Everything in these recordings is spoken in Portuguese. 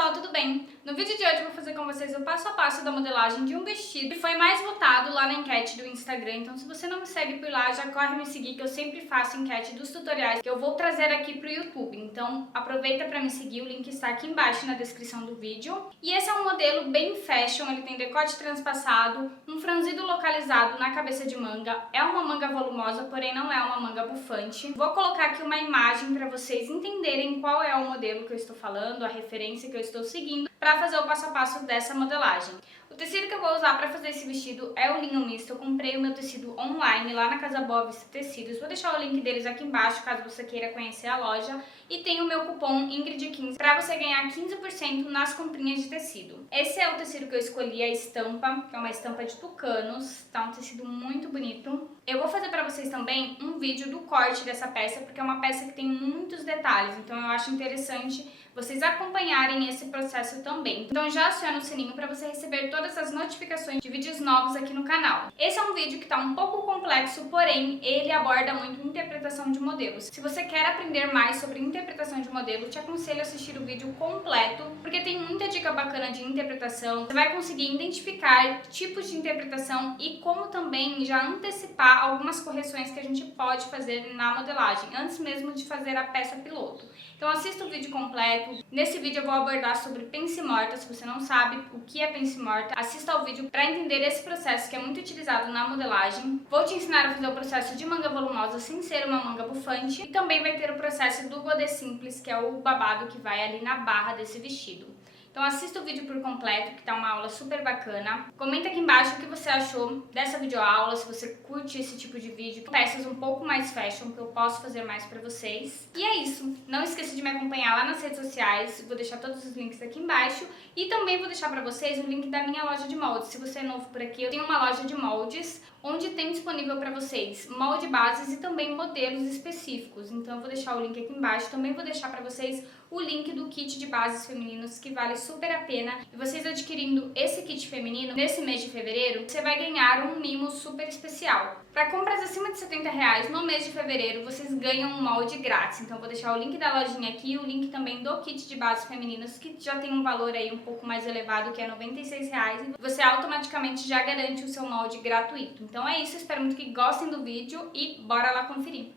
pessoal, tudo bem? No vídeo de hoje eu vou fazer com vocês o passo a passo da modelagem de um vestido que foi mais votado lá na enquete do Instagram. Então se você não me segue por lá, já corre me seguir, que eu sempre faço enquete dos tutoriais que eu vou trazer aqui pro YouTube. Então aproveita para me seguir, o link está aqui embaixo na descrição do vídeo. E esse é um modelo bem fashion, ele tem decote transpassado, um franzido localizado na cabeça de manga. É uma manga volumosa, porém não é uma manga bufante. Vou colocar aqui uma imagem para vocês entenderem qual é o modelo que eu estou falando, a referência que eu estou seguindo para fazer o passo a passo dessa modelagem. O tecido que eu vou usar para fazer esse vestido é o linho misto. Eu comprei o meu tecido online lá na Casa Boa Vista Tecidos. Vou deixar o link deles aqui embaixo caso você queira conhecer a loja. E tem o meu cupom Ingrid15 para você ganhar 15% nas comprinhas de tecido. Esse é o tecido que eu escolhi, a estampa, que é uma estampa de tucanos. Tá um tecido muito bonito. Eu vou fazer para vocês também um vídeo do corte dessa peça, porque é uma peça que tem muitos detalhes. Então eu acho interessante vocês acompanharem esse processo também. Então já aciona o sininho para você receber todas as notificações de vídeos novos aqui no canal. Esse é um vídeo que está um pouco complexo, porém ele aborda muito interpretação de modelos. Se você quer aprender mais sobre interpretação de modelo, te aconselho a assistir o vídeo completo, porque tem muita dica bacana de interpretação. Você vai conseguir identificar tipos de interpretação e como também já antecipar algumas correções que a gente pode fazer na modelagem, antes mesmo de fazer a peça piloto. Então assista o vídeo completo. Nesse vídeo eu vou abordar sobre pence morta. Se você não sabe o que é pence morta, assista ao vídeo para entender esse processo que é muito utilizado na modelagem. Vou te ensinar a fazer o processo de manga volumosa sem ser uma manga bufante. E também vai ter o processo do godê simples, que é o babado que vai ali na barra desse vestido. Então assista o vídeo por completo, que tá uma aula super bacana. Comenta aqui embaixo o que você achou dessa videoaula, se você curte esse tipo de vídeo, peças um pouco mais fashion, que eu posso fazer mais pra vocês. E é isso. Não esqueça de me acompanhar lá nas redes sociais, vou deixar todos os links aqui embaixo. E também vou deixar pra vocês o link da minha loja de moldes. Se você é novo por aqui, eu tenho uma loja de moldes, onde tem disponível para vocês molde bases e também modelos específicos. Então eu vou deixar o link aqui embaixo. Também vou deixar para vocês o link do kit de bases femininos, que vale super a pena. E vocês adquirindo esse kit feminino nesse mês de fevereiro, você vai ganhar um mimo super especial. Para compras acima de R$70 no mês de fevereiro, vocês ganham um molde grátis. Então eu vou deixar o link da lojinha aqui, o link também do kit de bases femininas, que já tem um valor aí um pouco mais elevado, que é R$96. E você automaticamente já garante o seu molde gratuito. Então é isso, espero muito que gostem do vídeo e bora lá conferir.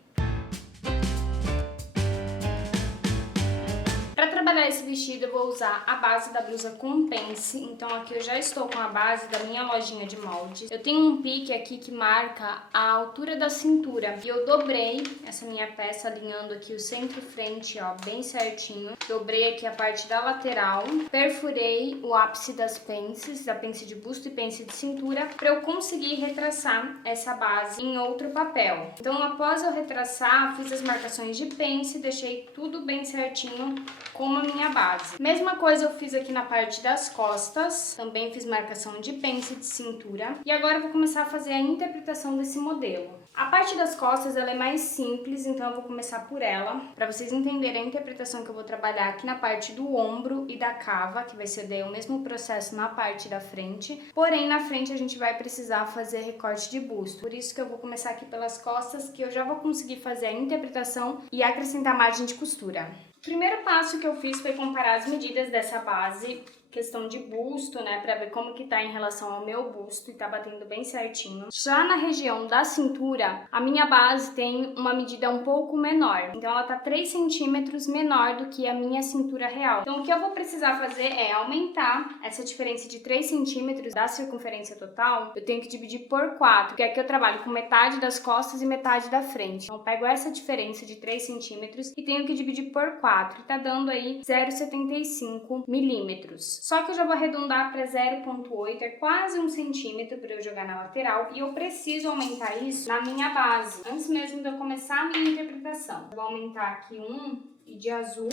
Para trabalhar esse vestido eu vou usar a base da blusa com pence, então aqui eu já estou com a base da minha lojinha de moldes. Eu tenho um pique aqui que marca a altura da cintura e eu dobrei essa minha peça alinhando aqui o centro e frente, ó, bem certinho. Dobrei aqui a parte da lateral, perfurei o ápice das pences, da pence de busto e pence de cintura, para eu conseguir retraçar essa base em outro papel. Então após eu retraçar, fiz as marcações de pence, deixei tudo bem certinho como a minha base. Mesma coisa eu fiz aqui na parte das costas, também fiz marcação de pence de cintura. E agora eu vou começar a fazer a interpretação desse modelo. A parte das costas ela é mais simples, então eu vou começar por ela, para vocês entenderem a interpretação que eu vou trabalhar aqui na parte do ombro e da cava, que vai ser daí o mesmo processo na parte da frente. Porém, na frente a gente vai precisar fazer recorte de busto. Por isso que eu vou começar aqui pelas costas, que eu já vou conseguir fazer a interpretação e acrescentar margem de costura. O primeiro passo que eu fiz foi comparar as medidas dessa base, questão de busto, né, pra ver como que tá em relação ao meu busto e tá batendo bem certinho. Já na região da cintura, a minha base tem uma medida um pouco menor, então ela tá 3 centímetros menor do que a minha cintura real. Então o que eu vou precisar fazer é aumentar essa diferença de 3 centímetros da circunferência total, eu tenho que dividir por 4, porque aqui eu trabalho com metade das costas e metade da frente. Então eu pego essa diferença de 3 centímetros e tenho que dividir por 4, e tá dando aí 0,75 milímetros. Só que eu já vou arredondar para 0,8, é quase 1 centímetro para eu jogar na lateral. E eu preciso aumentar isso na minha base, antes mesmo de eu começar a minha interpretação. Eu vou aumentar aqui 1 e de azul,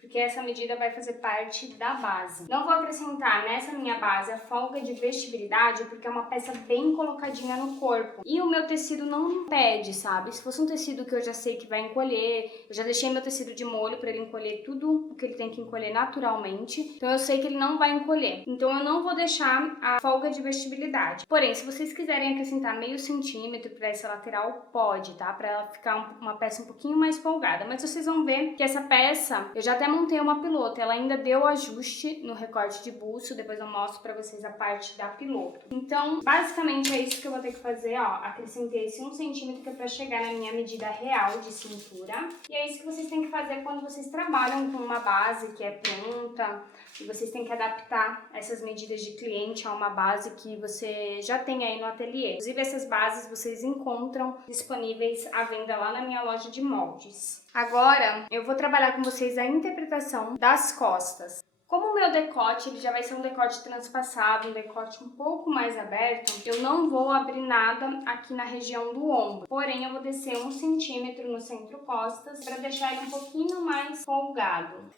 porque essa medida vai fazer parte da base. Não vou acrescentar nessa minha base a folga de vestibilidade, porque é uma peça bem colocadinha no corpo. E o meu tecido não impede, sabe? Se fosse um tecido que eu já sei que vai encolher, eu já deixei meu tecido de molho para ele encolher tudo o que ele tem que encolher naturalmente. Então eu sei que ele não vai encolher. Então eu não vou deixar a folga de vestibilidade. Porém, se vocês quiserem acrescentar meio centímetro para essa lateral, pode, tá? Para ela ficar uma peça um pouquinho mais folgada. Mas vocês vão ver que essa peça, eu já até montei uma piloto, ela ainda deu ajuste no recorte de busto, depois eu mostro pra vocês a parte da piloto. Então, basicamente é isso que eu vou ter que fazer, ó, acrescentei esse 1 centímetro que é pra chegar na minha medida real de cintura. E é isso que vocês têm que fazer quando vocês trabalham com uma base que é pronta, e vocês têm que adaptar essas medidas de cliente a uma base que você já tem aí no ateliê. Inclusive, essas bases vocês encontram disponíveis à venda lá na minha loja de moldes. Agora, eu vou trabalhar com vocês a interpretação das costas. Como o meu decote ele já vai ser um decote transpassado, um decote um pouco mais aberto, eu não vou abrir nada aqui na região do ombro. Porém, eu vou descer 1 centímetro no centro-costas para deixar ele um pouquinho mais folgado.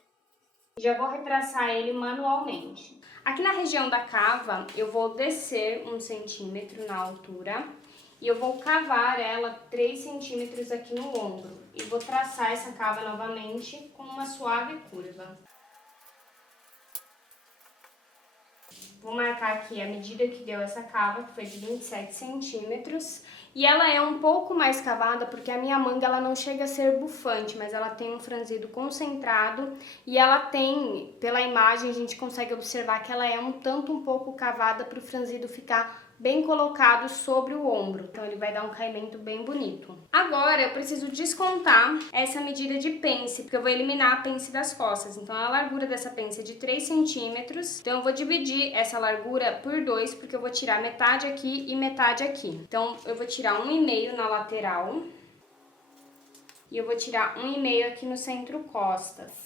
Já vou retraçar ele manualmente. Aqui na região da cava, eu vou descer 1 centímetro na altura e eu vou cavar ela 3 centímetros aqui no ombro. E vou traçar essa cava novamente com uma suave curva. Vou marcar aqui a medida que deu essa cava, que foi de 27 centímetros. E ela é um pouco mais cavada porque a minha manga ela não chega a ser bufante, mas ela tem um franzido concentrado e ela tem, pela imagem a gente consegue observar que ela é um pouco cavada para o franzido ficar bem colocado sobre o ombro. Então ele vai dar um caimento bem bonito. Agora eu preciso descontar essa medida de pence, porque eu vou eliminar a pence das costas. Então a largura dessa pence é de 3 centímetros. Então eu vou dividir essa largura por 2, porque eu vou tirar metade aqui e metade aqui. Então eu vou tirar 1,5 na lateral e eu vou tirar 1,5 aqui no centro costas.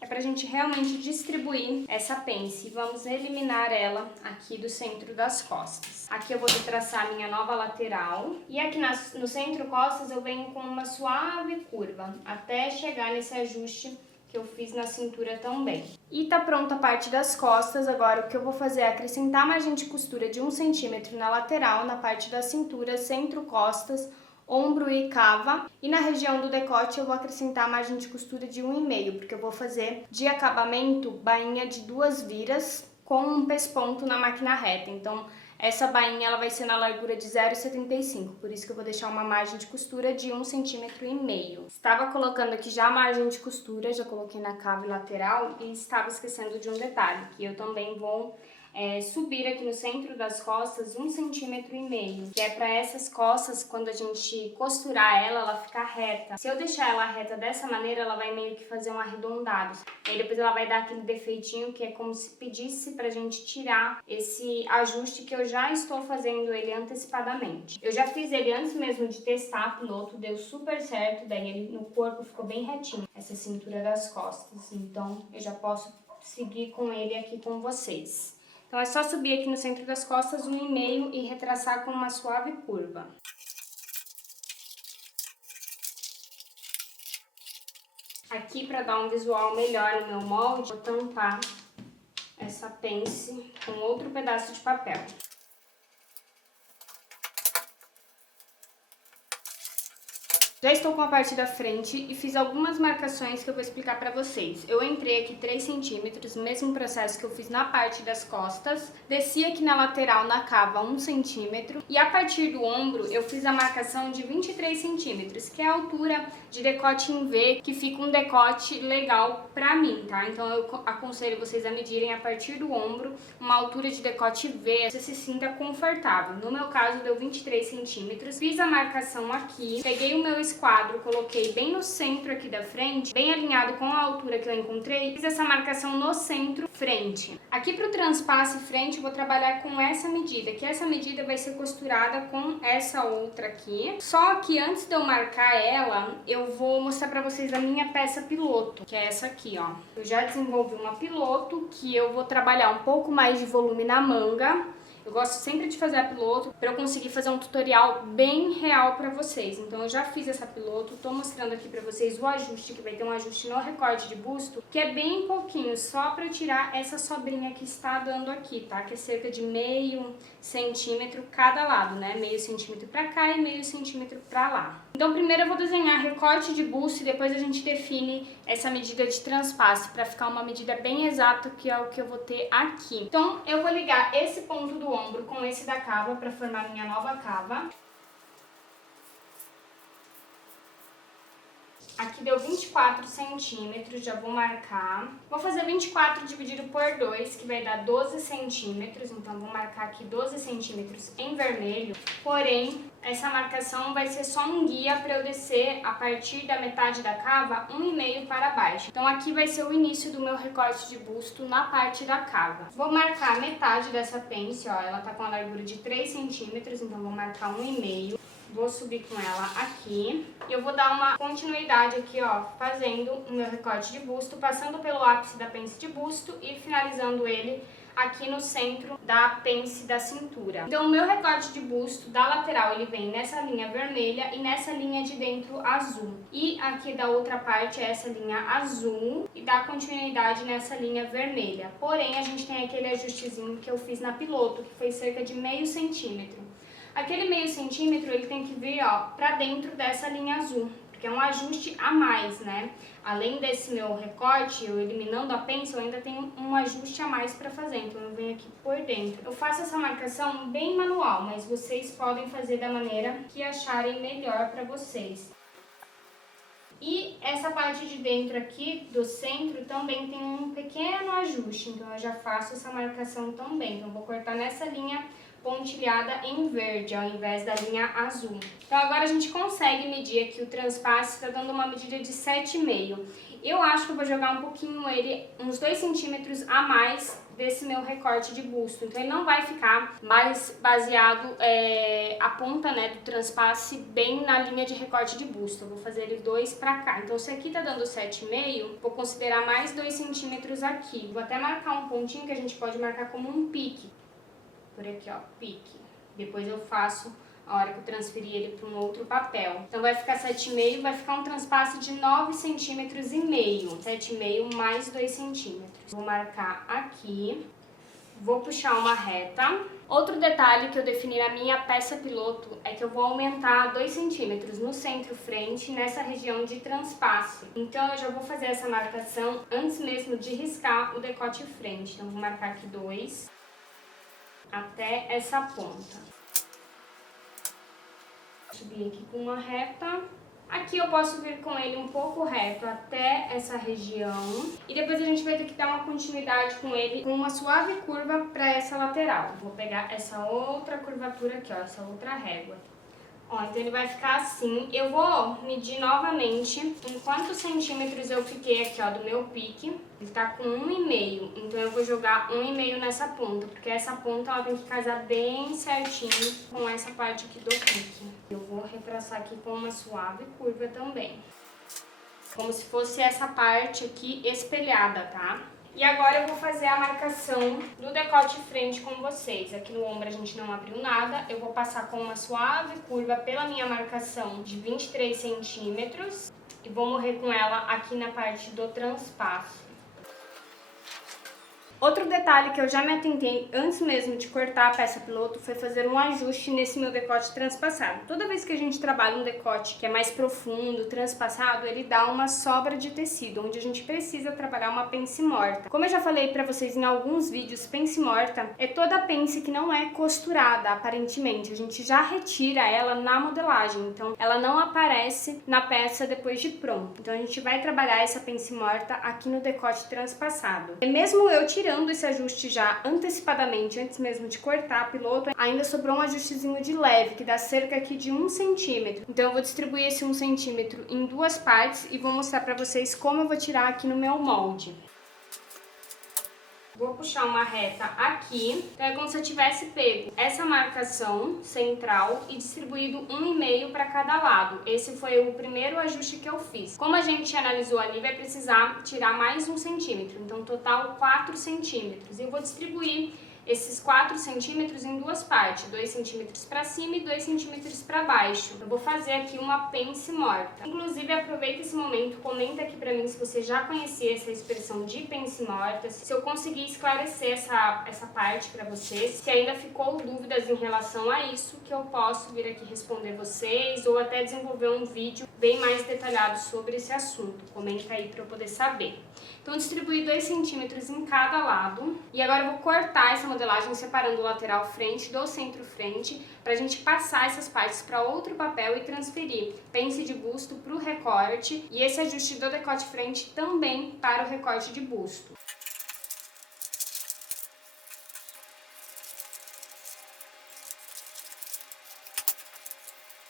É pra gente realmente distribuir essa pence. Vamos eliminar ela aqui do centro das costas. Aqui eu vou traçar a minha nova lateral. E aqui no centro costas eu venho com uma suave curva, até chegar nesse ajuste que eu fiz na cintura também. E tá pronta a parte das costas. Agora o que eu vou fazer é acrescentar margem de costura de 1 centímetro na lateral, na parte da cintura, centro costas, ombro e cava, e na região do decote eu vou acrescentar a margem de costura de 1,5, porque eu vou fazer de acabamento bainha de 2 viras com um pesponto na máquina reta. Então essa bainha ela vai ser na largura de 0,75, por isso que eu vou deixar uma margem de costura de 1,5 centímetro. Estava colocando aqui já a margem de costura, já coloquei na cava e lateral, e estava esquecendo de um detalhe, que eu também vou subir aqui no centro das costas 1,5 centímetro, que é para essas costas, quando a gente costurar ela ficar reta. Se eu deixar ela reta dessa maneira, ela vai meio que fazer um arredondado. Aí depois ela vai dar aquele defeitinho que é como se pedisse pra gente tirar esse ajuste que eu já estou fazendo ele antecipadamente. Eu já fiz ele antes mesmo de testar a piloto, deu super certo, daí ele no corpo ficou bem retinho, essa cintura das costas. Então eu já posso seguir com ele aqui com vocês. Então é só subir aqui no centro das costas 1,5 e retraçar com uma suave curva. Aqui, para dar um visual melhor no meu molde, vou tampar essa pence com outro pedaço de papel. Já estou com a parte da frente e fiz algumas marcações que eu vou explicar pra vocês. Eu entrei aqui 3 centímetros, mesmo processo que eu fiz na parte das costas. Desci aqui na lateral, na cava, 1 centímetro. E a partir do ombro, eu fiz a marcação de 23 centímetros, que é a altura de decote em V, que fica um decote legal pra mim, tá? Então eu aconselho vocês a medirem a partir do ombro, uma altura de decote V, você se sinta confortável. No meu caso, deu 23 centímetros. Fiz a marcação aqui, peguei o meu esquadro, coloquei bem no centro aqui da frente, bem alinhado com a altura que eu encontrei, fiz essa marcação no centro frente. Aqui pro transpasse frente eu vou trabalhar com essa medida, que essa medida vai ser costurada com essa outra aqui. Só que antes de eu marcar ela, eu vou mostrar pra vocês a minha peça piloto, que é essa aqui, ó. Eu já desenvolvi uma piloto que eu vou trabalhar um pouco mais de volume na manga. Eu gosto sempre de fazer a piloto para eu conseguir fazer um tutorial bem real para vocês. Então eu já fiz essa piloto, tô mostrando aqui para vocês o ajuste, que vai ter um ajuste no recorte de busto, que é bem pouquinho, só para tirar essa sobrinha que está dando aqui, tá? Que é cerca de 0,5 centímetro cada lado, né? 0,5 centímetro para cá e 0,5 centímetro para lá. Então primeiro eu vou desenhar recorte de busto e depois a gente define essa medida de transpasse para ficar uma medida bem exata, que é o que eu vou ter aqui. Então eu vou ligar esse ponto do ombro com esse da cava para formar minha nova cava. Aqui deu 24 centímetros, já vou marcar. Vou fazer 24 dividido por 2, que vai dar 12 centímetros. Então, vou marcar aqui 12 centímetros em vermelho. Porém, essa marcação vai ser só um guia para eu descer a partir da metade da cava, 1,5 para baixo. Então, aqui vai ser o início do meu recorte de busto na parte da cava. Vou marcar a metade dessa pence, ó. Ela tá com a largura de 3 centímetros, então vou marcar 1,5. Vou subir com ela aqui e eu vou dar uma continuidade aqui, ó, fazendo o meu recorte de busto, passando pelo ápice da pence de busto e finalizando ele aqui no centro da pence da cintura. Então, o meu recorte de busto da lateral, ele vem nessa linha vermelha e nessa linha de dentro azul. E aqui da outra parte é essa linha azul e dá continuidade nessa linha vermelha. Porém, a gente tem aquele ajustezinho que eu fiz na piloto, que foi cerca de meio centímetro. Aquele meio centímetro, ele tem que vir, ó, pra dentro dessa linha azul, porque é um ajuste a mais, né? Além desse meu recorte, eu eliminando a pence, eu ainda tenho um ajuste a mais pra fazer, então eu venho aqui por dentro. Eu faço essa marcação bem manual, mas vocês podem fazer da maneira que acharem melhor pra vocês. E essa parte de dentro aqui, do centro, também tem um pequeno ajuste, então eu já faço essa marcação também. Então eu vou cortar nessa linha pontilhada em verde, ao invés da linha azul. Então agora a gente consegue medir aqui o transpasse, está dando uma medida de 7,5. Eu acho que eu vou jogar um pouquinho ele, uns 2 centímetros a mais desse meu recorte de busto. Então ele não vai ficar mais baseado a ponta, né, do transpasse bem na linha de recorte de busto. Eu vou fazer ele 2 pra cá. Então se aqui tá dando 7,5, vou considerar mais 2 centímetros aqui. Vou até marcar um pontinho que a gente pode marcar como um pique. Por aqui, ó, pique. Depois eu faço a hora que eu transferir ele para um outro papel. Então vai ficar 7,5, vai ficar um transpasse de 9,5 centímetros. 7,5 mais 2 centímetros. Vou marcar aqui. Vou puxar uma reta. Outro detalhe que eu defini na minha peça piloto é que eu vou aumentar 2 centímetros no centro-frente, nessa região de transpasse. Então eu já vou fazer essa marcação antes mesmo de riscar o decote frente. Então vou marcar aqui 2 até essa ponta. Subir aqui com uma reta. Aqui eu posso vir com ele um pouco reto até essa região. E depois a gente vai ter que dar uma continuidade com ele, com uma suave curva para essa lateral. Vou pegar essa outra curvatura aqui, ó, essa outra régua. Ó, então ele vai ficar assim. Eu vou medir novamente em quantos centímetros eu fiquei aqui, ó, do meu pique. Ele tá com 1,5, então eu vou jogar 1,5 nessa ponta, porque essa ponta ela tem que casar bem certinho com essa parte aqui do pique. Eu vou retraçar aqui com uma suave curva também. Como se fosse essa parte aqui espelhada, tá? E agora eu vou fazer a marcação do decote frente com vocês. Aqui no ombro a gente não abriu nada. Eu vou passar com uma suave curva pela minha marcação de 23 centímetros. E vou morrer com ela aqui na parte do transpasse. Outro detalhe que eu já me atentei antes mesmo de cortar a peça piloto foi fazer um ajuste nesse meu decote transpassado. Toda vez que a gente trabalha um decote que é mais profundo, transpassado, ele dá uma sobra de tecido, onde a gente precisa trabalhar uma pence morta. Como eu já falei pra vocês em alguns vídeos, pence morta é toda pence que não é costurada, aparentemente. A gente já retira ela na modelagem, então ela não aparece na peça depois de pronto. Então a gente vai trabalhar essa pence morta aqui no decote transpassado. E mesmo eu tirando esse ajuste já antecipadamente, antes mesmo de cortar a piloto, ainda sobrou um ajustezinho de leve, que dá cerca aqui de 1 centímetro. Então eu vou distribuir esse 1 centímetro em 2 partes e vou mostrar pra vocês como eu vou tirar aqui no meu molde. Vou puxar uma reta aqui, então é como se eu tivesse pego essa marcação central e distribuído 1,5 para cada lado. Esse foi o primeiro ajuste que eu fiz. Como a gente analisou ali, vai precisar tirar mais 1 centímetro, então total 4 centímetros. Eu vou distribuir esses 4 centímetros em 2 partes, 2 centímetros para cima e 2 centímetros para baixo. Eu vou fazer aqui uma pence morta. Inclusive, aproveita esse momento, comenta aqui pra mim se você já conhecia essa expressão de pence morta, se eu consegui esclarecer essa parte pra vocês, se ainda ficou dúvidas em relação a isso, que eu posso vir aqui responder vocês ou até desenvolver um vídeo bem mais detalhado sobre esse assunto. Comenta aí para eu poder saber. Então, distribuí 2 centímetros em cada lado. E agora eu vou cortar essa modelagem separando o lateral frente do centro frente para a gente passar essas partes para outro papel e transferir pence de busto para o recorte e esse ajuste do decote frente também para o recorte de busto.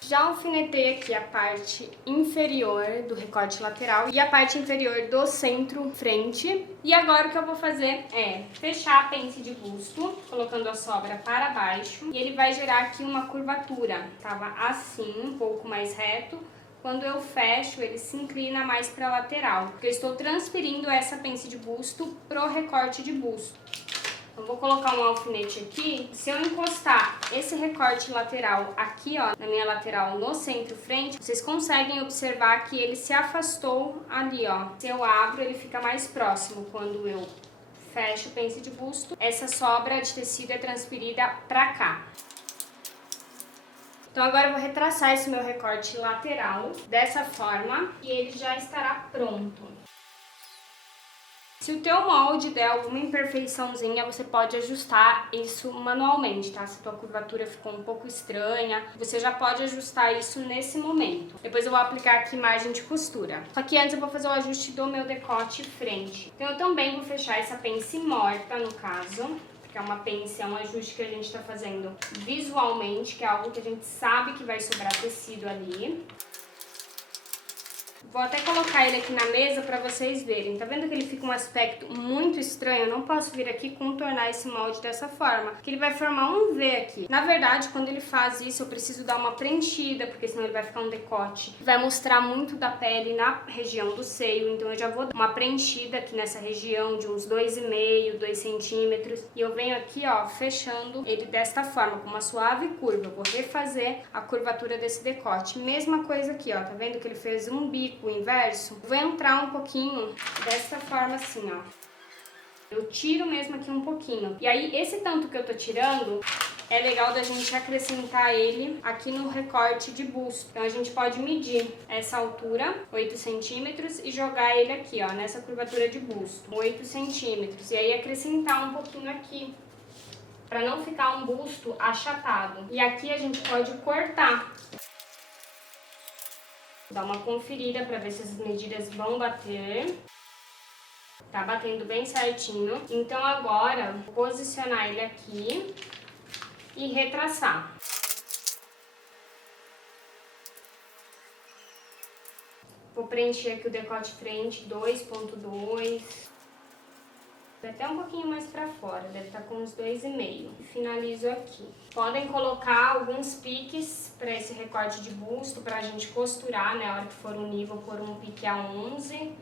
Já alfinetei aqui a parte inferior do recorte lateral e a parte inferior do centro frente. E agora o que eu vou fazer é fechar a pence de busto, colocando a sobra para baixo. E ele vai gerar aqui uma curvatura. Tava assim, um pouco mais reto. Quando eu fecho, ele se inclina mais para a lateral, porque eu estou transferindo essa pence de busto pro recorte de busto. Eu vou colocar um alfinete aqui. Se eu encostar esse recorte lateral aqui, ó, na minha lateral no centro frente, vocês conseguem observar que ele se afastou ali, ó. Se eu abro, ele fica mais próximo. Quando eu fecho o pence de busto, essa sobra de tecido é transferida pra cá. Então agora eu vou retraçar esse meu recorte lateral dessa forma e ele já estará pronto. Se o teu molde der alguma imperfeiçãozinha, você pode ajustar isso manualmente, tá? Se a tua curvatura ficou um pouco estranha, você já pode ajustar isso nesse momento. Depois eu vou aplicar aqui margem de costura. Só que antes eu vou fazer o ajuste do meu decote frente. Então eu também vou fechar essa pence morta, no caso, porque é uma pence, é um ajuste que a gente tá fazendo visualmente, que é algo que a gente sabe que vai sobrar tecido ali. Vou até colocar ele aqui na mesa para vocês verem. Tá vendo que ele fica um aspecto muito estranho? Eu não posso vir aqui e contornar esse molde dessa forma, porque ele vai formar um V aqui. Na verdade, quando ele faz isso, eu preciso dar uma preenchida, porque senão ele vai ficar um decote. Vai mostrar muito da pele na região do seio, então eu já vou dar uma preenchida aqui nessa região de uns 2,5, 2 centímetros. E eu venho aqui, ó, fechando ele desta forma, com uma suave curva. Eu vou refazer a curvatura desse decote. Mesma coisa aqui, ó, tá vendo que ele fez um bico o inverso? Vou entrar um pouquinho dessa forma assim, ó. Eu tiro mesmo aqui um pouquinho. E aí, esse tanto que eu tô tirando, é legal da gente acrescentar ele aqui no recorte de busto. Então, a gente pode medir essa altura, 8 centímetros, e jogar ele aqui, ó, nessa curvatura de busto, 8 centímetros. E aí, acrescentar um pouquinho aqui, pra não ficar um busto achatado. E aqui a gente pode cortar. Dá uma conferida para ver se as medidas vão bater. Tá batendo bem certinho. Então agora, vou posicionar ele aqui e retraçar. Vou preencher aqui o decote frente 2,2. Até um pouquinho mais pra fora, deve estar com uns 2,5. Finalizo aqui. Podem colocar alguns piques para esse recorte de busto, pra gente costurar, né? A hora que for unir, vou pôr um pique a 11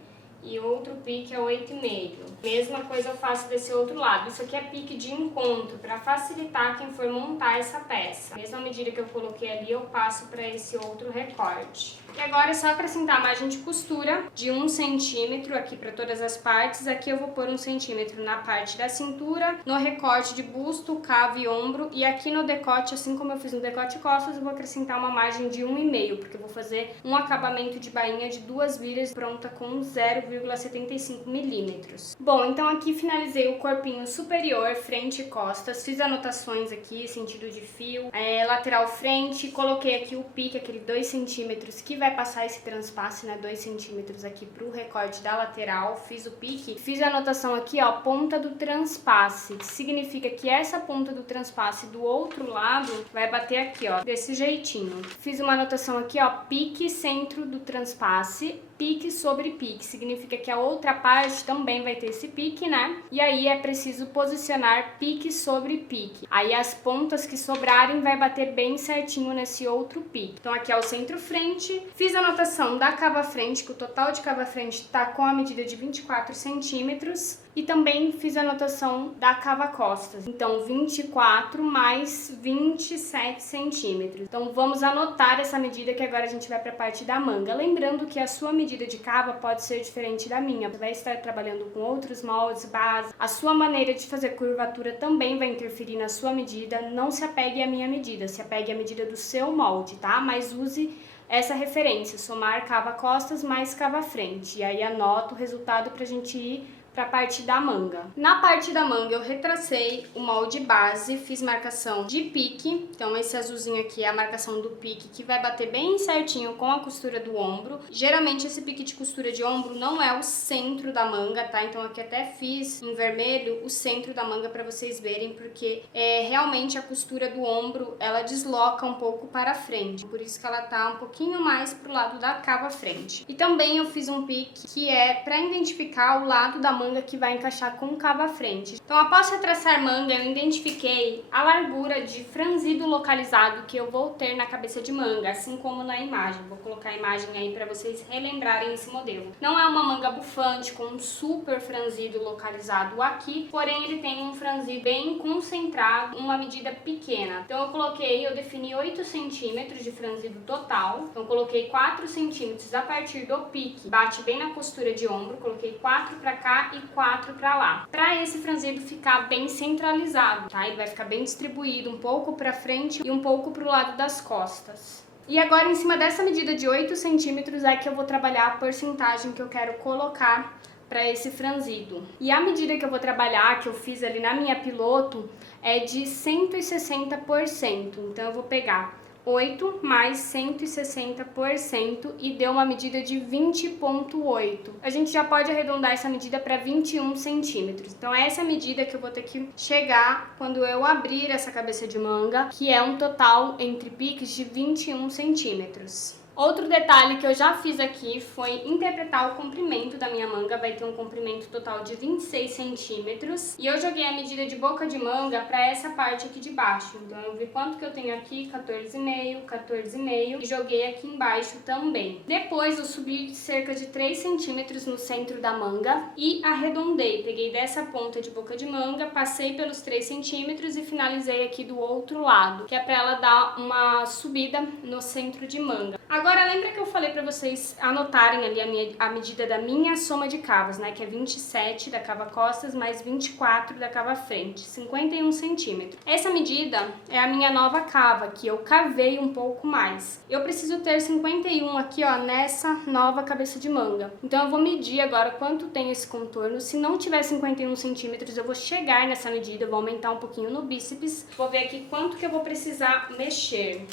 e outro pique a 8,5. Mesma coisa eu faço desse outro lado. Isso aqui é pique de encontro, para facilitar quem for montar essa peça. Mesma medida que eu coloquei ali, eu passo para esse outro recorte. E agora é só acrescentar a margem de costura de 1 centímetro aqui para todas as partes. Aqui eu vou pôr 1 centímetro na parte da cintura, no recorte de busto, cavo e ombro. E aqui no decote, assim como eu fiz no decote costas, eu vou acrescentar uma margem de 1,5, porque eu vou fazer um acabamento de bainha de 2 viras pronta com 0,75 milímetros. Bom, então aqui finalizei o corpinho superior, frente e costas. Fiz anotações aqui, sentido de fio, lateral frente. Coloquei aqui o pique, aquele 2 centímetros que vai passar esse transpasse, né, 2 centímetros aqui pro recorte da lateral. Fiz o pique, fiz a anotação aqui, ó, ponta do transpasse, que significa que essa ponta do transpasse do outro lado vai bater aqui, ó, desse jeitinho. Fiz uma anotação aqui, ó, pique centro do transpasse, pique sobre pique, significa que a outra parte também vai ter esse pique, né? E aí é preciso posicionar pique sobre pique. Aí as pontas que sobrarem vai bater bem certinho nesse outro pique. Então aqui é o centro frente. Fiz a anotação da cava frente, que o total de cava frente tá com a medida de 24 centímetros. E também fiz a anotação da cava costas. Então 24 mais 27 centímetros. Então vamos anotar essa medida que agora a gente vai para a parte da manga. Lembrando que a sua medida de cava pode ser diferente da minha. Você vai estar trabalhando com outros moldes, bases. A sua maneira de fazer curvatura também vai interferir na sua medida. Não se apegue à minha medida, se apegue à medida do seu molde, tá? Mas use essa referência, somar cava costas mais cava frente. E aí anoto o resultado pra gente ir para a parte da manga. Na parte da manga eu retracei o molde base, fiz marcação de pique, então esse azulzinho aqui é a marcação do pique que vai bater bem certinho com a costura do ombro. Geralmente esse pique de costura de ombro não é o centro da manga, tá? Então aqui até fiz em vermelho o centro da manga para vocês verem, porque realmente a costura do ombro ela desloca um pouco para frente, por isso que ela tá um pouquinho mais pro lado da cava frente. E também eu fiz um pique que é para identificar o lado da manga que vai encaixar com cava frente. Então, após retraçar manga, eu identifiquei a largura de franzido localizado que eu vou ter na cabeça de manga, assim como na imagem. Vou colocar a imagem aí para vocês relembrarem esse modelo. Não é uma manga bufante com um super franzido localizado aqui, porém ele tem um franzido bem concentrado, uma medida pequena. Então eu defini 8 centímetros de franzido total. Então eu coloquei 4 centímetros a partir do pique, bate bem na costura de ombro, coloquei 4 para cá e 4 para lá, para esse franzido ficar bem centralizado, tá? Ele vai ficar bem distribuído, um pouco para frente e um pouco para o lado das costas. E agora, em cima dessa medida de 8 centímetros é que eu vou trabalhar a porcentagem que eu quero colocar para esse franzido. E a medida que eu vou trabalhar, que eu fiz ali na minha piloto, é de 160%. Então eu vou pegar 8 mais 160% e deu uma medida de 20,8. A gente já pode arredondar essa medida para 21 centímetros. Então essa é a medida que eu vou ter que chegar quando eu abrir essa cabeça de manga, que é um total entre piques de 21 centímetros. Outro detalhe que eu já fiz aqui foi interpretar o comprimento da minha manga, vai ter um comprimento total de 26 centímetros. E eu joguei a medida de boca de manga para essa parte aqui de baixo. Então eu vi quanto que eu tenho aqui, 14,5, 14,5 e joguei aqui embaixo também. Depois eu subi cerca de 3 centímetros no centro da manga e arredondei. Peguei dessa ponta de boca de manga, passei pelos 3 centímetros e finalizei aqui do outro lado, que é para ela dar uma subida no centro de manga. Agora, lembra que eu falei pra vocês anotarem ali a medida da minha soma de cavas, né? Que é 27 da cava costas mais 24 da cava frente, 51 centímetros. Essa medida é a minha nova cava, que eu cavei um pouco mais. Eu preciso ter 51 aqui, ó, nessa nova cabeça de manga. Então eu vou medir agora quanto tem esse contorno. Se não tiver 51 centímetros, eu vou chegar nessa medida, vou aumentar um pouquinho no bíceps. Vou ver aqui quanto que eu vou precisar mexer.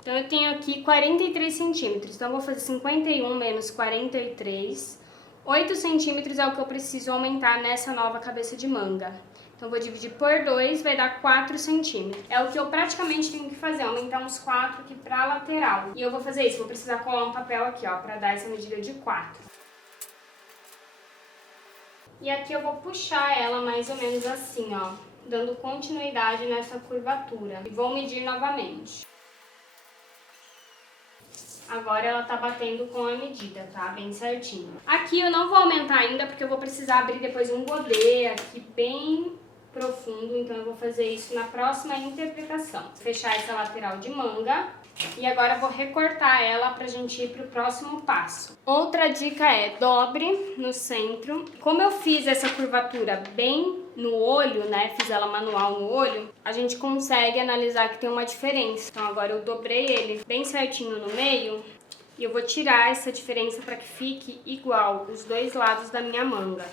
Então eu tenho aqui 43 centímetros, então eu vou fazer 51 menos 43, 8 centímetros é o que eu preciso aumentar nessa nova cabeça de manga. Então eu vou dividir por 2, vai dar 4 centímetros. É o que eu praticamente tenho que fazer, aumentar uns 4 aqui pra lateral. E eu vou fazer isso, vou precisar colar um papel aqui, ó, pra dar essa medida de 4. E aqui eu vou puxar ela mais ou menos assim, ó, dando continuidade nessa curvatura. E vou medir novamente. Agora ela tá batendo com a medida, tá? Bem certinho. Aqui eu não vou aumentar ainda, porque eu vou precisar abrir depois um godê aqui bem profundo, então eu vou fazer isso na próxima interpretação. Fechar essa lateral de manga e agora eu vou recortar ela pra gente ir pro próximo passo. Outra dica é dobre no centro. Como eu fiz essa curvatura bem no olho, né, fiz ela manual no olho, a gente consegue analisar que tem uma diferença. Então agora eu dobrei ele bem certinho no meio e eu vou tirar essa diferença para que fique igual os dois lados da minha manga.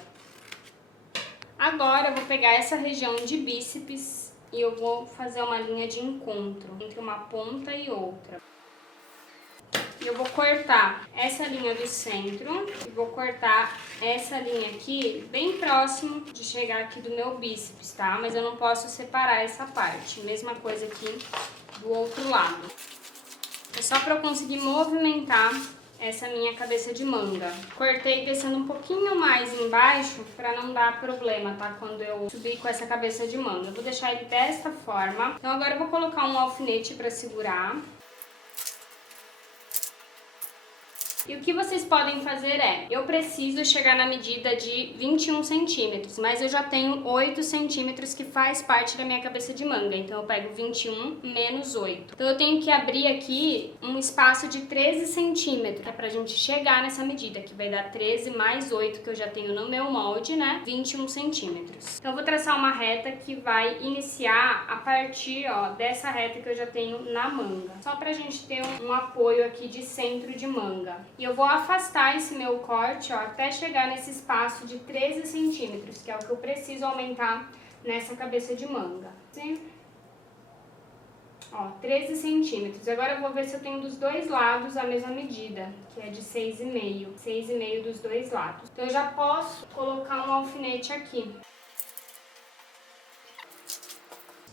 Agora eu vou pegar essa região de bíceps e eu vou fazer uma linha de encontro entre uma ponta e outra. Eu vou cortar essa linha do centro e vou cortar essa linha aqui bem próximo de chegar aqui do meu bíceps, tá? Mas eu não posso separar essa parte. Mesma coisa aqui do outro lado. É só para eu conseguir movimentar essa minha cabeça de manga. Cortei descendo um pouquinho mais embaixo para não dar problema, tá? Quando eu subir com essa cabeça de manga. Eu vou deixar ele desta forma. Então agora eu vou colocar um alfinete para segurar. E o que vocês podem fazer é, eu preciso chegar na medida de 21 centímetros, mas eu já tenho 8 centímetros que faz parte da minha cabeça de manga, então eu pego 21 menos 8. Então eu tenho que abrir aqui um espaço de 13 centímetros, que é pra gente chegar nessa medida, que vai dar 13 mais 8 que eu já tenho no meu molde, né? 21 centímetros. Então eu vou traçar uma reta que vai iniciar a partir, ó, dessa reta que eu já tenho na manga. Só pra gente ter um apoio aqui de centro de manga. E eu vou afastar esse meu corte, ó, até chegar nesse espaço de 13 centímetros, que é o que eu preciso aumentar nessa cabeça de manga. Sim? Ó, 13 centímetros. Agora eu vou ver se eu tenho dos dois lados a mesma medida, que é de 6,5. 6,5 dos dois lados. Então eu já posso colocar um alfinete aqui.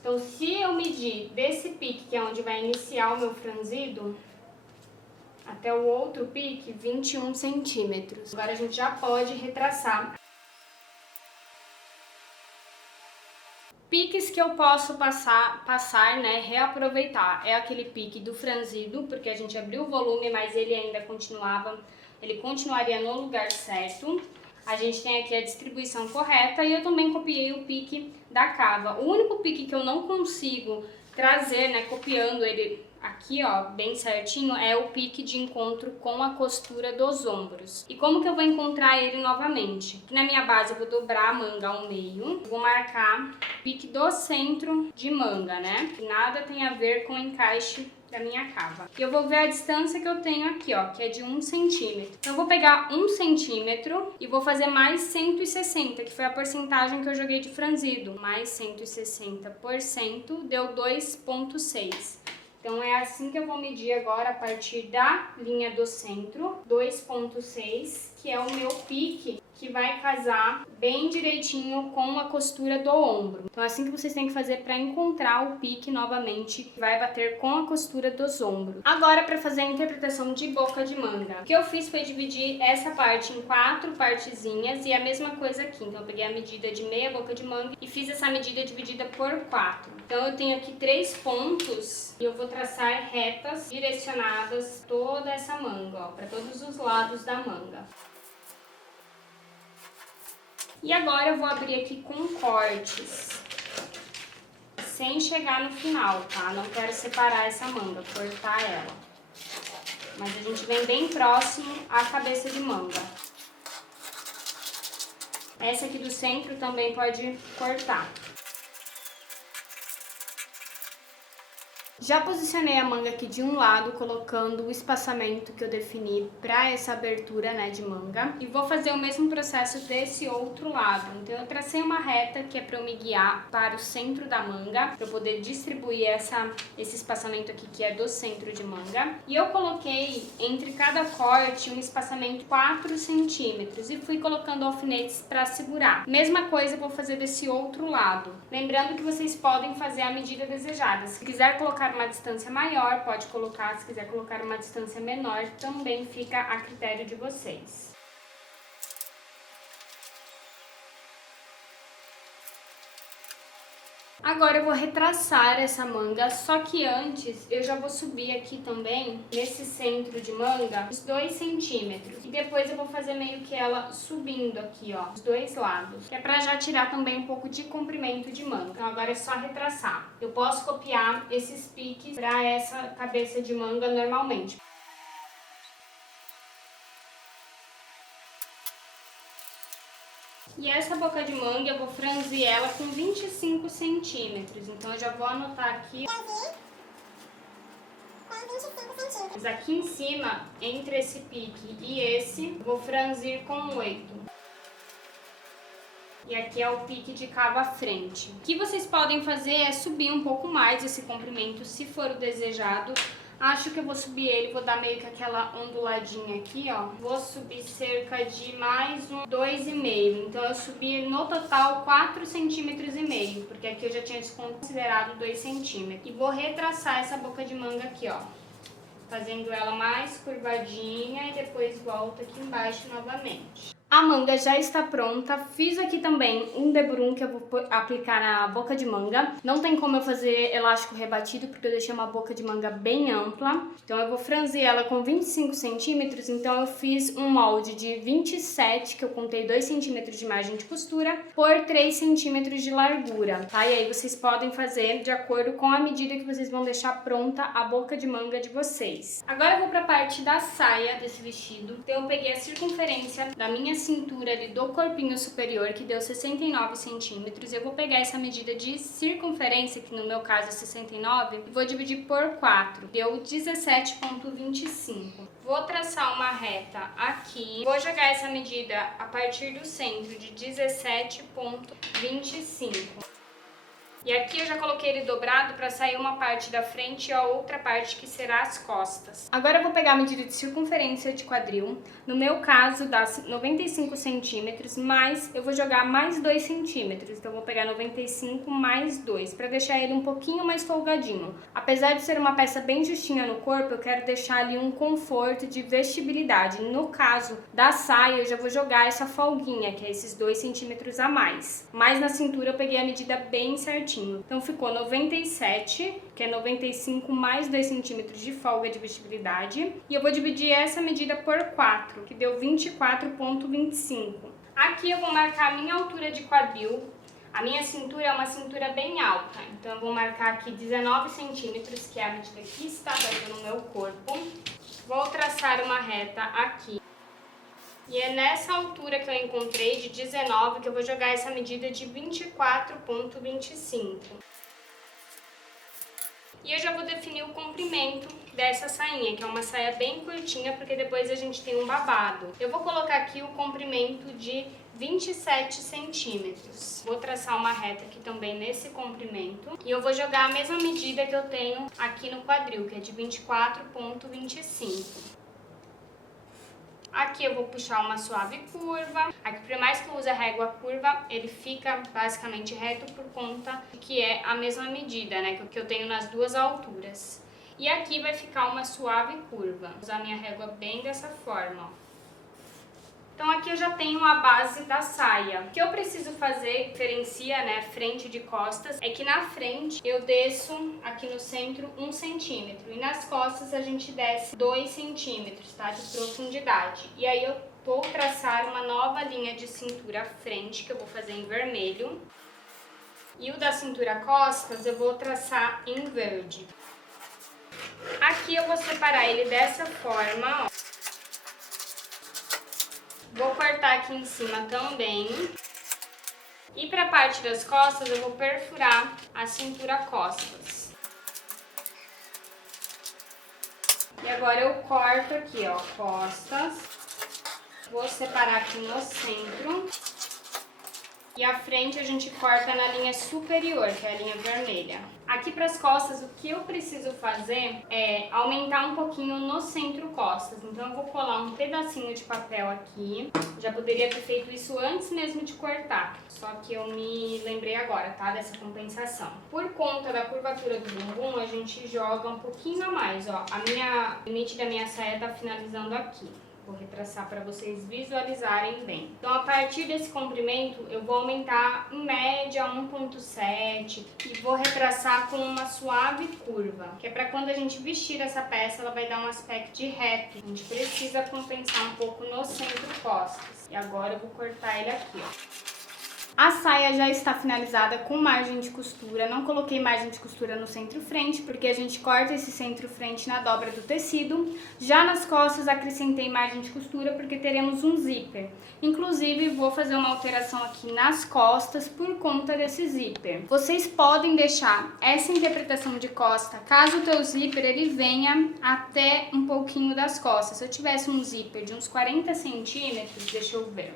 Então se eu medir desse pique, que é onde vai iniciar o meu franzido, até o outro pique, 21 centímetros. Agora a gente já pode retraçar. Piques que eu posso passar, né, reaproveitar, é aquele pique do franzido, porque a gente abriu o volume, mas ele ainda continuaria no lugar certo. A gente tem aqui a distribuição correta e eu também copiei o pique da cava. O único pique que eu não consigo trazer, né, copiando ele aqui, ó, bem certinho, é o pique de encontro com a costura dos ombros. E como que eu vou encontrar ele novamente? Aqui na minha base eu vou dobrar a manga ao meio, vou marcar o pique do centro de manga, né? Nada tem a ver com o encaixe da minha cava. E eu vou ver a distância que eu tenho aqui, ó, que é de 1 centímetro. Então eu vou pegar 1 centímetro e vou fazer mais 160, que foi a porcentagem que eu joguei de franzido. Mais 160% deu 2,6. Então é assim que eu vou medir agora a partir da linha do centro, 2,6, que é o meu pique, que vai casar bem direitinho com a costura do ombro. Então é assim que vocês têm que fazer para encontrar o pique novamente, que vai bater com a costura dos ombros. Agora, para fazer a interpretação de boca de manga, o que eu fiz foi dividir essa parte em 4 partezinhas e a mesma coisa aqui. Então eu peguei a medida de meia boca de manga e fiz essa medida dividida por 4. Então eu tenho aqui 3 pontos e eu vou traçar retas direcionadas toda essa manga, ó, para todos os lados da manga. E agora eu vou abrir aqui com cortes, sem chegar no final, tá? Não quero separar essa manga, cortar ela. Mas a gente vem bem próximo à cabeça de manga. Essa aqui do centro também pode cortar. Já posicionei a manga aqui de um lado, colocando o espaçamento que eu defini para essa abertura, né, de manga. E vou fazer o mesmo processo desse outro lado. Então eu tracei uma reta que é para eu me guiar para o centro da manga, para eu poder distribuir esse espaçamento aqui que é do centro de manga. E eu coloquei entre cada corte um espaçamento de 4 centímetros e fui colocando alfinetes para segurar. Mesma coisa eu vou fazer desse outro lado. Lembrando que vocês podem fazer a medida desejada. Se quiser colocar uma distância maior, pode colocar. Se quiser colocar uma distância menor, também fica a critério de vocês. Agora eu vou retraçar essa manga, só que antes eu já vou subir aqui também, nesse centro de manga, os 2 centímetros. E depois eu vou fazer meio que ela subindo aqui, ó, os dois lados. Que é pra já tirar também um pouco de comprimento de manga. Então agora é só retraçar. Eu posso copiar esses piques pra essa cabeça de manga normalmente. E essa boca de manga eu vou franzir ela com 25 centímetros. Então eu já vou anotar aqui. Com 25 centímetros. Aqui em cima, entre esse pique e esse, vou franzir com 8. E aqui é o pique de cava à frente. O que vocês podem fazer é subir um pouco mais esse comprimento, se for o desejado. Acho que eu vou subir ele, vou dar meio que aquela onduladinha aqui, ó. Vou subir cerca de mais um 2,5. Então eu subi no total 4,5 centímetros, porque aqui eu já tinha desconsiderado 2 centímetros. E vou retraçar essa boca de manga aqui, ó. Fazendo ela mais curvadinha e depois volto aqui embaixo novamente. A manga já está pronta, fiz aqui também um deburum que eu vou aplicar na boca de manga. Não tem como eu fazer elástico rebatido porque eu deixei uma boca de manga bem ampla. Então eu vou franzir ela com 25 centímetros, então eu fiz um molde de 27, que eu contei 2 centímetros de margem de costura, por 3 centímetros de largura, tá? E aí vocês podem fazer de acordo com a medida que vocês vão deixar pronta a boca de manga de vocês. Agora eu vou pra parte da saia desse vestido. Então eu peguei a circunferência da minha cintura ali do corpinho superior, que deu 69 centímetros. Eu vou pegar essa medida de circunferência, que no meu caso é 69, e vou dividir por 4. Deu 17,25. Vou traçar uma reta aqui. Vou jogar essa medida a partir do centro de 17,25. E aqui eu já coloquei ele dobrado para sair uma parte da frente e a outra parte que será as costas. Agora eu vou pegar a medida de circunferência de quadril. No meu caso dá 95 centímetros, mas eu vou jogar mais 2 centímetros. Então eu vou pegar 95 mais 2, para deixar ele um pouquinho mais folgadinho. Apesar de ser uma peça bem justinha no corpo, eu quero deixar ali um conforto de vestibilidade. No caso da saia, eu já vou jogar essa folguinha, que é esses 2 centímetros a mais. Mas na cintura eu peguei a medida bem certinha. Então ficou 97, que é 95 mais 2 centímetros de folga de vestibilidade. E eu vou dividir essa medida por 4, que deu 24,25. Aqui eu vou marcar a minha altura de quadril. A minha cintura é uma cintura bem alta, então eu vou marcar aqui 19 centímetros, que é a medida que está batendo no meu corpo. Vou traçar uma reta aqui. E é nessa altura que eu encontrei, de 19, que eu vou jogar essa medida de 24,25. E eu já vou definir o comprimento dessa sainha, que é uma saia bem curtinha, porque depois a gente tem um babado. Eu vou colocar aqui o comprimento de 27 centímetros. Vou traçar uma reta aqui também nesse comprimento. E eu vou jogar a mesma medida que eu tenho aqui no quadril, que é de 24,25. Aqui eu vou puxar uma suave curva. Aqui, por mais que eu use a régua curva, ele fica basicamente reto por conta que é a mesma medida, né, que eu tenho nas duas alturas. E aqui vai ficar uma suave curva. Vou usar minha régua bem dessa forma, ó. Então aqui eu já tenho a base da saia. O que eu preciso fazer, diferencia, né, frente de costas, é que na frente eu desço aqui no centro 1 centímetro e nas costas a gente desce 2 centímetros, tá, de profundidade. E aí eu vou traçar uma nova linha de cintura frente, que eu vou fazer em vermelho. E o da cintura costas eu vou traçar em verde. Aqui eu vou separar ele dessa forma, ó. Vou cortar aqui em cima também. E para a parte das costas eu vou perfurar a cintura costas. E agora eu corto aqui, ó, costas. Vou separar aqui no centro. E a frente a gente corta na linha superior, que é a linha vermelha. Aqui para as costas, o que eu preciso fazer é aumentar um pouquinho no centro costas. Então eu vou colar um pedacinho de papel aqui. Já poderia ter feito isso antes mesmo de cortar, só que eu me lembrei agora, tá, dessa compensação. Por conta da curvatura do bumbum, a gente joga um pouquinho a mais, ó. O limite da minha saia tá finalizando aqui. Vou retraçar para vocês visualizarem bem. Então, a partir desse comprimento, eu vou aumentar em média 1,7 e vou retraçar com uma suave curva, que é para quando a gente vestir essa peça, ela vai dar um aspecto de reto. A gente precisa compensar um pouco no centro costas. E agora eu vou cortar ele aqui, ó. A saia já está finalizada com margem de costura. Não coloquei margem de costura no centro-frente, porque a gente corta esse centro-frente na dobra do tecido. Já nas costas acrescentei margem de costura, porque teremos um zíper. Inclusive, vou fazer uma alteração aqui nas costas por conta desse zíper. Vocês podem deixar essa interpretação de costa, caso o teu zíper ele venha até um pouquinho das costas. Se eu tivesse um zíper de uns 40 centímetros, deixa eu ver.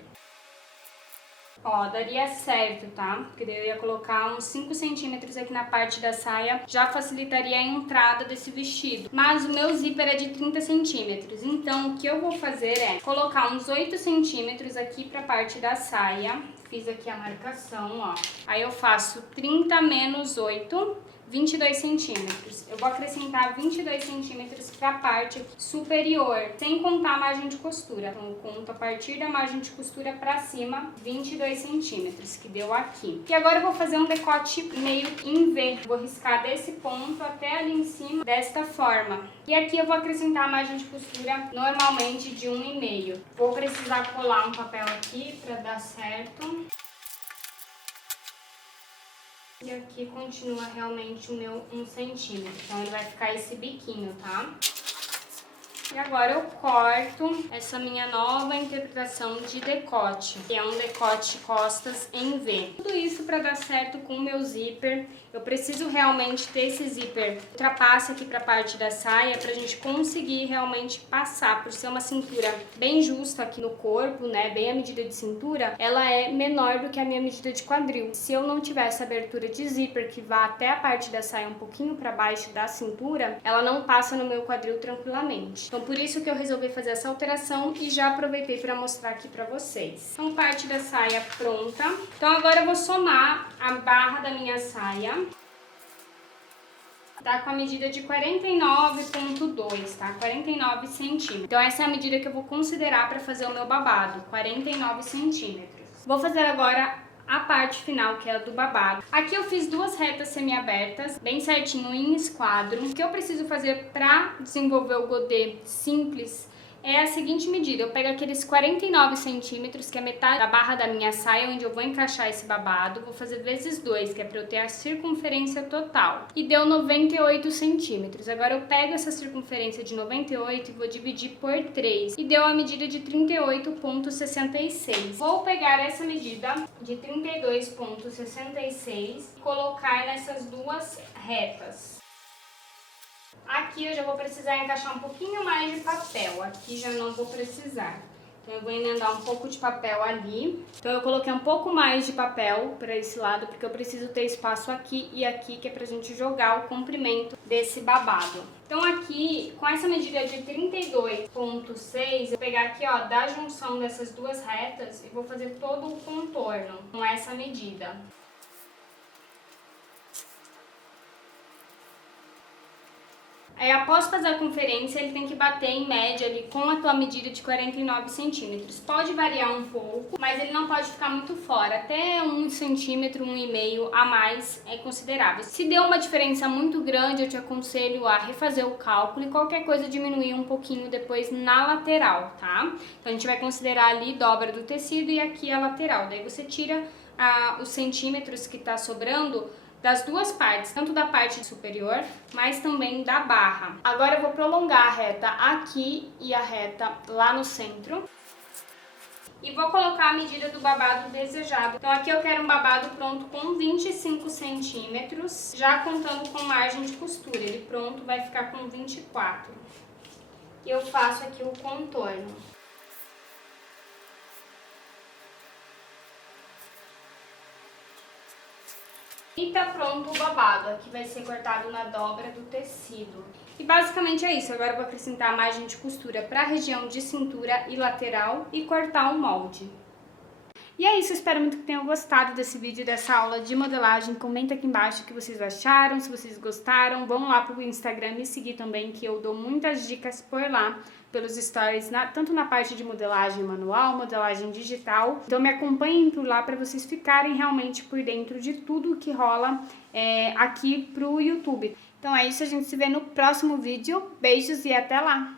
Ó, daria certo, tá? Porque daí eu ia colocar uns 5 centímetros aqui na parte da saia, já facilitaria a entrada desse vestido. Mas o meu zíper é de 30 centímetros, então o que eu vou fazer é colocar uns 8 centímetros aqui pra parte da saia. Fiz aqui a marcação, ó. Aí eu faço 30 menos 8, 22 centímetros. Eu vou acrescentar 22 centímetros para a parte superior, sem contar a margem de costura. Então, eu conto a partir da margem de costura para cima, 22 centímetros, que deu aqui. E agora eu vou fazer um decote meio em V. Vou riscar desse ponto até ali em cima, desta forma. E aqui eu vou acrescentar a margem de costura normalmente de 1,5. Vou precisar colar um papel aqui para dar certo. E aqui continua realmente o meu 1 centímetro, então ele vai ficar esse biquinho, tá? E agora eu corto essa minha nova interpretação de decote, que é um decote costas em V. Tudo isso para dar certo com o meu zíper. Eu preciso realmente ter esse zíper ultrapassa aqui para a parte da saia pra gente conseguir realmente passar. Por ser uma cintura bem justa aqui no corpo, né, bem a medida de cintura, ela é menor do que a minha medida de quadril. Se eu não tiver essa abertura de zíper que vá até a parte da saia um pouquinho para baixo da cintura, ela não passa no meu quadril tranquilamente. Então por isso que eu resolvi fazer essa alteração e já aproveitei para mostrar aqui para vocês. Então parte da saia pronta. Então agora eu vou somar a barra da minha saia. Tá com a medida de 49,2, tá? 49 centímetros. Então essa é a medida que eu vou considerar para fazer o meu babado, 49 centímetros. Vou fazer agora a parte final, que é a do babado. Aqui eu fiz duas retas semi-abertas, bem certinho em esquadro. O que eu preciso fazer para desenvolver o godê simples é a seguinte medida: eu pego aqueles 49 centímetros, que é metade da barra da minha saia, onde eu vou encaixar esse babado, vou fazer vezes 2, que é para eu ter a circunferência total. E deu 98 centímetros. Agora eu pego essa circunferência de 98 e vou dividir por 3. E deu a medida de 38,66. Vou pegar essa medida de 32,66 e colocar nessas duas retas. Aqui eu já vou precisar encaixar um pouquinho mais de papel, aqui já não vou precisar. Então eu vou emendar um pouco de papel ali. Então eu coloquei um pouco mais de papel para esse lado, porque eu preciso ter espaço aqui e aqui, que é pra gente jogar o comprimento desse babado. Então aqui, com essa medida de 32,6, eu vou pegar aqui, ó, da junção dessas duas retas e vou fazer todo o contorno com essa medida. Aí, após fazer a conferência, ele tem que bater em média ali com a tua medida de 49 centímetros. Pode variar um pouco, mas ele não pode ficar muito fora. Até 1 centímetro, 1,5 a mais é considerável. Se deu uma diferença muito grande, eu te aconselho a refazer o cálculo e qualquer coisa diminuir um pouquinho depois na lateral, tá? Então a gente vai considerar ali dobra do tecido e aqui a lateral. Daí você tira os centímetros que tá sobrando das duas partes, tanto da parte superior, mas também da barra. Agora eu vou prolongar a reta aqui e a reta lá no centro. E vou colocar a medida do babado desejado. Então aqui eu quero um babado pronto com 25 centímetros, já contando com margem de costura. Ele pronto vai ficar com 24. E eu faço aqui o contorno. E tá pronto o babado, aqui vai ser cortado na dobra do tecido. E basicamente é isso. Agora eu vou acrescentar a margem de costura para a região de cintura e lateral e cortar o molde. E é isso, espero muito que tenham gostado desse vídeo, dessa aula de modelagem. Comenta aqui embaixo o que vocês acharam, se vocês gostaram. Vão lá pro Instagram me seguir também, que eu dou muitas dicas por lá, pelos stories, tanto na parte de modelagem manual, modelagem digital. Então me acompanhem por lá para vocês ficarem realmente por dentro de tudo que rola aqui pro YouTube. Então é isso, a gente se vê no próximo vídeo. Beijos e até lá!